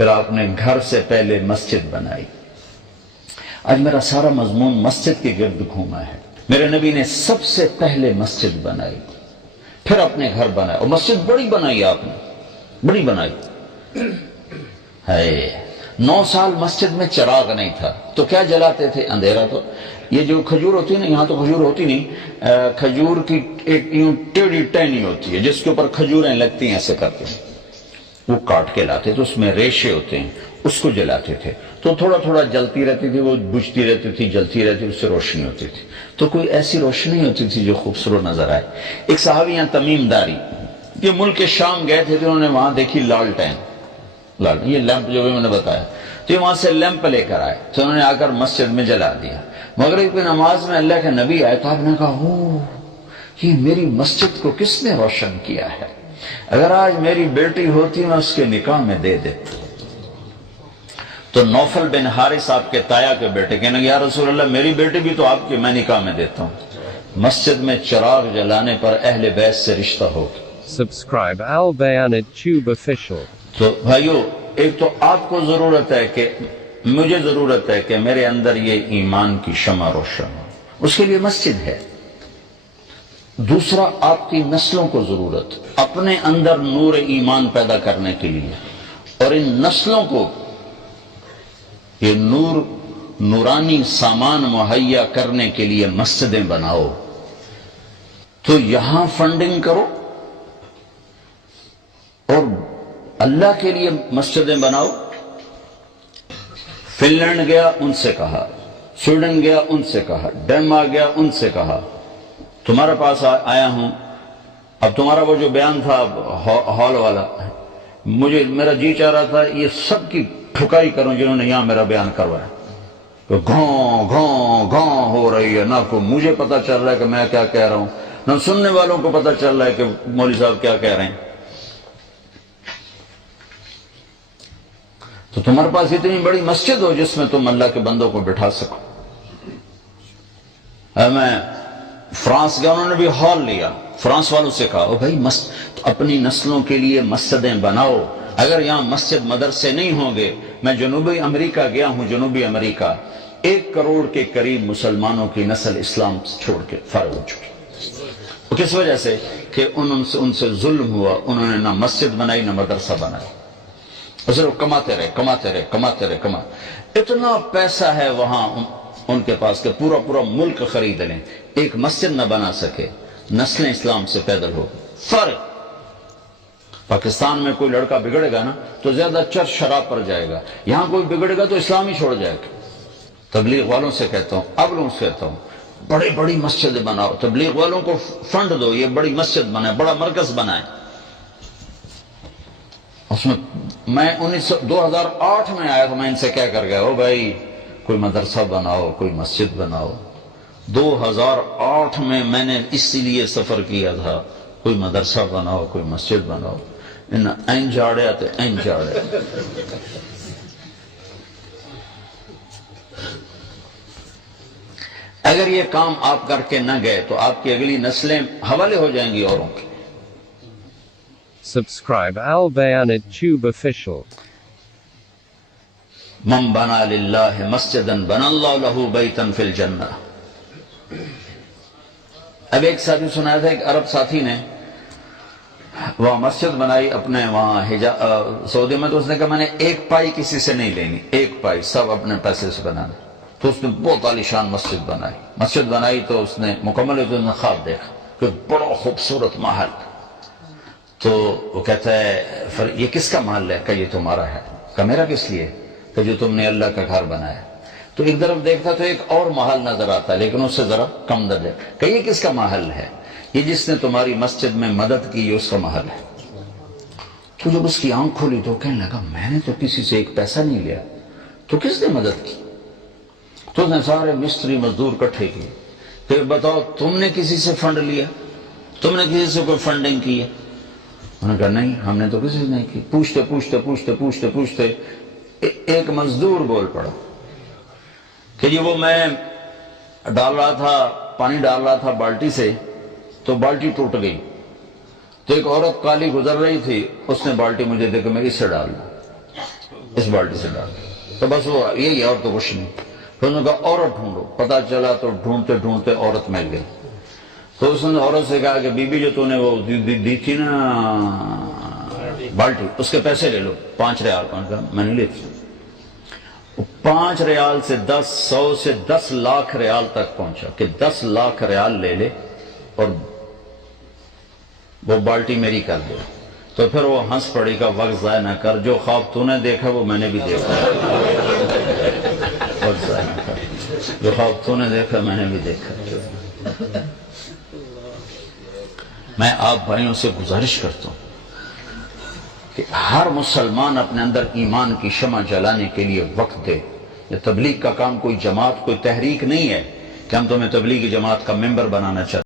پھر آپ نے گھر سے پہلے مسجد بنائی. آج میرا سارا مضمون مسجد کے گرد گھوما ہے. میرے نبی نے سب سے پہلے مسجد بنائی، پھر اپنے گھر بنایا، اور مسجد بڑی بنائی آپ نے، بڑی بنائی ہے. 9 سال مسجد میں چراغ نہیں تھا تو کیا جلاتے تھے؟ اندھیرا. تو یہ جو کھجور ہوتی ہے نا، یہاں تو کھجور ہوتی نہیں، کھجور کی ایک یوں ٹیڑھی ٹہنی ہوتی ہے جس کے اوپر کھجوریں لگتی ہیں، ایسے کرتے ہیں، وہ کاٹ کے لاتے تو اس میں ریشے ہوتے ہیں، اس کو جلاتے تھے. تو تھوڑا تھوڑا جلتی رہتی تھی، وہ بجھتی رہتی تھی، جلتی رہتی، اس سے روشنی ہوتی تھی. تو کوئی ایسی روشنی ہوتی تھی جو خوبصورت نظر آئے. ایک صحابی ہیں تمیم داری، یہ ملک شام گئے تھے تو انہوں نے وہاں دیکھی لالٹین، یہ لیمپ جو بھی میں نے بتایا، تو وہاں سے لیمپ لے کر آئے تو انہوں نے آ کر مسجد میں جلا دیا. مغرب کی نماز میں اللہ کے نبی آئے تو آپ نے کہا او یہ میری مسجد کو کس نے روشن کیا ہے؟ اگر آج میری بیٹی ہوتی میں اس کے نکاح میں دے دیتا. تو نوفل بن حارث آپ کے تایا کے بیٹے کہنے لگے یا رسول اللہ میری بیٹی بھی تو آپ کی، میں نکاح میں دیتا ہوں. مسجد میں چراغ جلانے پر اہل بیت سے رشتہ ہوگا. Subscribe Al Bayanat Tube Official. تو بھائیو، ایک تو آپ کو ضرورت ہے کہ مجھے ضرورت ہے کہ میرے اندر یہ ایمان کی شمع روشن ہو، اس کے لیے مسجد ہے. دوسرا، آپ کی نسلوں کو ضرورت اپنے اندر نور ایمان پیدا کرنے کے لیے، اور ان نسلوں کو یہ نورانی سامان مہیا کرنے کے لیے مسجدیں بناؤ. تو یہاں فنڈنگ کرو اور اللہ کے لیے مسجدیں بناؤ. فن لینڈ گیا، ان سے کہا، سویڈن گیا، ان سے کہا، ڈنمارک گیا، ان سے کہا تمہارے پاس آیا ہوں. اب تمہارا وہ جو بیان تھا ہال والا، میرا جی چاہ رہا تھا یہ سب کی ٹھکائی کروں جنہوں نے یہاں میرا بیان کروایا. تو گھوں گھوں گھوں ہو رہی ہے، نہ کو مجھے پتہ چل رہا ہے کہ میں کیا کہہ رہا ہوں، نہ سننے والوں کو پتہ چل رہا ہے کہ مولوی صاحب کیا کہہ رہے ہیں. تو تمہارے پاس اتنی بڑی مسجد ہو جس میں تم اللہ کے بندوں کو بٹھا سکو. میں فرانس گیا، انہوں نے بھی ہال لیا. فرانس والوں سے کہا بھائی اپنی نسلوں کے لیے مسجدیں بناؤ. اگر یہاں مسجد مدرسے نہیں ہوں گے، میں جنوبی امریکہ گیا ہوں، جنوبی امریکہ 1 کروڑ کے قریب مسلمانوں کی نسل اسلام چھوڑ کے فارغ ہو چکی. کس وجہ سے؟ کہ ان سے ظلم ہوا، انہوں نے نہ مسجد بنائی نہ مدرسہ بنائی، صرف کماتے رہے. اتنا پیسہ ہے وہاں ان کے پاس کہ پورا ملک خرید لیں، ایک مسجد نہ بنا سکے. نسلیں اسلام سے پیدل ہو فرق. پاکستان میں کوئی لڑکا بگڑے گا نا تو زیادہ چرس شراب پر جائے گا، یہاں کوئی بگڑے گا تو اسلام ہی چھوڑ جائے گا. تبلیغ والوں سے کہتا ہوں، اب لوگوں سے کہتا ہوں بڑی مسجد بناؤ. تبلیغ والوں کو فنڈ دو، یہ بڑی مسجد بنائے، بڑا مرکز بنائے. اس میں 2008 میں آیا تو میں ان سے کیا کر گیا، بھائی کوئی مدرسہ بناؤ، کوئی مسجد بناؤ. 2008 میں نے اسی لیے سفر کیا تھا، کوئی مدرسہ بناؤ، کوئی مسجد بناؤ. این جاڑیا تو این جاڑیا. اگر یہ کام آپ کر کے نہ گئے تو آپ کی اگلی نسلیں حوالے ہو جائیں گی اوروں کے. Subscribe Al Bayanat Tube Official. من بنا للہ مسجدا بنا اللہ لہ بیتا فی الجنہ. اب ایک ساتھی سنایا تھا، ایک عرب ساتھی نے وہاں مسجد بنائی اپنے وہاں سعودی میں. تو اس نے کہا میں نے 1 پائی کسی سے نہیں لینی، 1 پائی سب اپنے پیسے سے بنانا. تو اس نے بہت عالیشان مسجد بنائی. تو اس نے مکمل خواب دیکھا کہ بڑا خوبصورت محل. تو وہ کہتا ہے یہ کس کا محل ہے؟ کہ یہ تمہارا ہے. کہ میرا کس لیے؟ کہ جو تم نے اللہ کا گھر بنایا. تو ایک طرف دیکھتا تو ایک اور محل نظر آتا ہے لیکن اس سے ذرا کم درجہ. کہ یہ کس کا محل ہے؟ یہ جس نے تمہاری مسجد میں مدد کی، یہ اس کا محل ہے. تو جب اس کی آنکھ کھولی تو کہنے لگا میں نے تو کسی سے 1 پیسہ نہیں لیا، تو کس نے مدد کی؟ تو اس نے سارے مستری مزدور اکٹھے کیے کہ بتاؤ تم نے کسی سے فنڈ لیا، تم نے کسی سے کوئی فنڈنگ کی ہے؟ انہوں نے کہا نہیں، ہم نے تو کسی سے نہیں کی. پوچھتے ایک مزدور بول پڑا کہ یہ وہ میں پانی ڈال رہا تھا بالٹی سے، تو بالٹی ٹوٹ گئی. تو ایک عورت کالی گزر رہی تھی، اس نے بالٹی مجھے دے کے میں اس سے ڈال دوں. اس بالٹی سے ڈال دیا۔ تو بس وہ یہی، اور تو کچھ نہیں۔ پھر انہوں نے کہا عورت ڈھونڈو، پتہ چلا تو ڈھونڈتے ڈھونڈتے عورت مل گئی۔ تو اس نے عورت سے کہا کہ بی بی جو تو نے وہ دی تھی نا بالٹی، اس کے پیسے لے لو، 5 ریال۔ میں نہیں لیتی۔ 5 ریال سے 100 سے 10 لاکھ ریال تک پہنچا کہ 10 لاکھ ریال لے لے اور وہ بالٹی میری کر دے۔ تو پھر وہ ہنس پڑی کا وقت ضائع نہ کر، جو خواب تو نے دیکھا وہ میں نے بھی دیکھا، وقت ضائع نہ کر، جو خواب تو نے دیکھا میں نے بھی دیکھا۔ میں آپ بھائیوں سے گزارش کرتا ہوں کہ ہر مسلمان اپنے اندر ایمان کی شمع جلانے کے لیے وقت دے۔ یہ تبلیغ کا کام کوئی جماعت، کوئی تحریک نہیں ہے کہ ہم تمہیں تبلیغی جماعت کا ممبر بنانا چاہتے ہیں۔